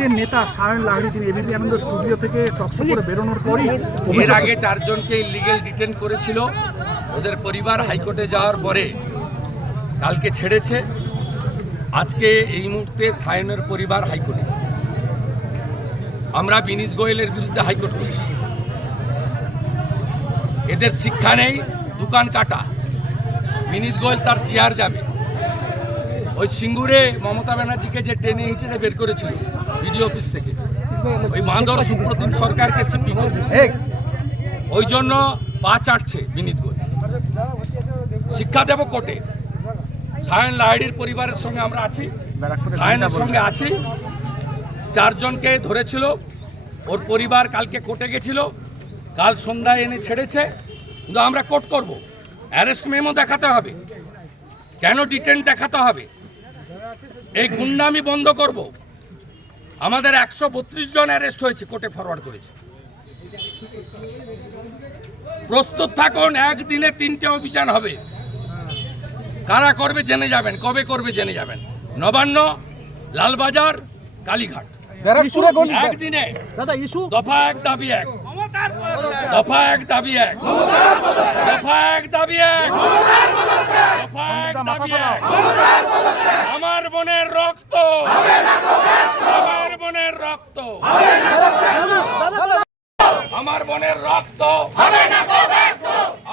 নিজের নেতা সায়ন লাহিড়ী তিনি এবিপি আনন্দ স্টুডিও থেকে টকশো করে বেরোনোর পরই এর আগে চারজনকে ইলিগেল ডিটেন করেছিল। ওদের পরিবার হাইকোর্টে যাওয়ার পরে কালকে ছেড়েছে। আজকে এই মুহূর্তে সায়নের পরিবার হাইকোর্টে। আমরা বিনীত গোয়েলের বিরুদ্ধে হাইকোর্ট করি। এদের শিক্ষা নেই, দোকান কাটা। বিনীত গোয়েল তার চেয়ার যাবে। ওই সিঙ্গুরে মমতা ব্যানার্জিকে যে টেনে হিঁচড়ে বের করেছিল বিডিও অফিস থেকে, ওই বাঁদর সুপ্রতিম সরকারকে সিপি করবে, ওই জন্য পা চাটছে বিনীত গোয়েল। শিক্ষা দেব কোর্টে। সায়ন লাহিড়ীর পরিবারের সঙ্গে আমরা আছি, সায়নের সঙ্গে আছি। চারজনকে ধরেছিল, ওর পরিবার কালকে কোর্টে গেছিল, কাল সন্ধ্যায় এনে ছেড়েছে। কিন্তু আমরা কোর্ট করব, অ্যারেস্ট মেমো দেখাতে হবে, কেন ডিটেন দেখাতে হবে, এই গুন্ডামি বন্ধ করব। আমাদের 132 জন অ্যারেস্ট হয়েছে, কোর্টে ফরওয়ার্ড করেছে। প্রস্তুত থাকুন, একদিনে 3টে অভিযান হবে। কারা করবে জেনে যাবেন, কবে করবে জেনে যাবেন। নবান্ন, লালবাজার, কালীঘাট, একদিনে। দফা এক দাবি এক, দফা এক দাবি এক, দফা এক দাবি এক, দফা এক দাবি এক। আমার বোনের রক্ত, আমার বোনের রক্ত, আমার বোনের রক্ত,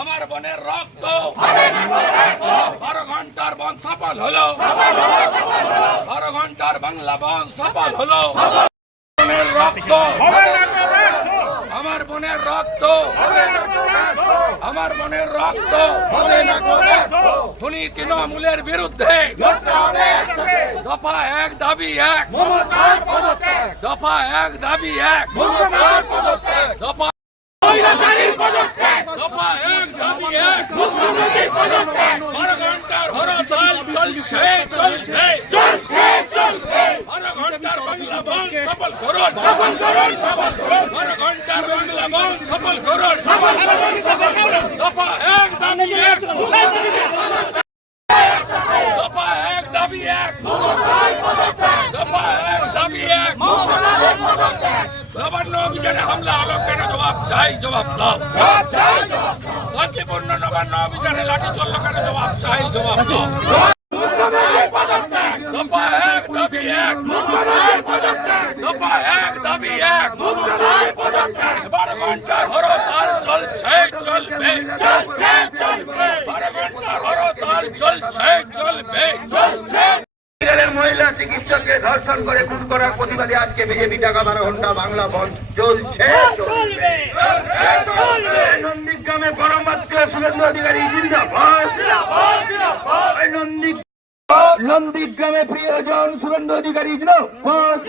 আমার বোনের রক্ত। 12 ঘন্টার বন্ধ সফল হলো, 12 ঘন্টার বাংলা বন্ধ সফল হলো। বোনের রক্ত, আমার বোনের রক্ত, আমার বোনের রক্ত। খুনি তৃণমূলের বিরুদ্ধে দফা এক দাবি এক, দফা এক দাবি এক, দফা দফা এক দাবি এক। 12 ঘন্টার হরতাল চলছে, চলছে, চলছে, চলছে। 12 ঘন্টার বাংলা বন্ধ সফল করুন, সফল করুন, সফল করুন। 12 ঘন্টার বাংলা বন্ধ সফল করুন, সফল করুন, সফল করুন। দফা এক দাবি এক, দফা এক দাবি এক, দফা এক দাবি এক। নবান্ন অভিযানে হামলা হলো কেন, জবাব চাই, জবাব দাও। শান্তিপূর্ণ নবান্ন অভিযানে লাঠি চললো কেন, জবাব চাই, জবাব দাও। দফা এক দাবি এক, দফা এক দাবি এক। 12 ঘন্টার হরতাল চলছে, চলবে, চলছে, চলবে। 12 ঘন্টার হরতাল চলছে, চলবে, চলছে। মহিলা চিকিৎসককে ধর্ষণ করে খুন করার প্রতিবাদে আজকে বিজেপি টাকা 12 ঘন্টা বাংলা বন্ধ চলছে, চলবে, চলবে। নন্দীগ্রামে পরমাত্র শুভেন্দু অধিকারী জিন্দাবাদ, নন্দীগ্রামে প্রিয়জন শুভেন্দু অধিকারী জিন্দাবাদ,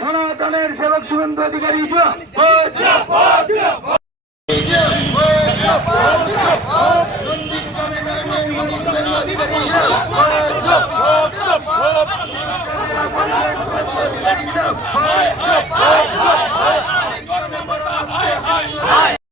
সনাতনের সেবক শুভেন্দু অধিকারী জিন্দাবাদ।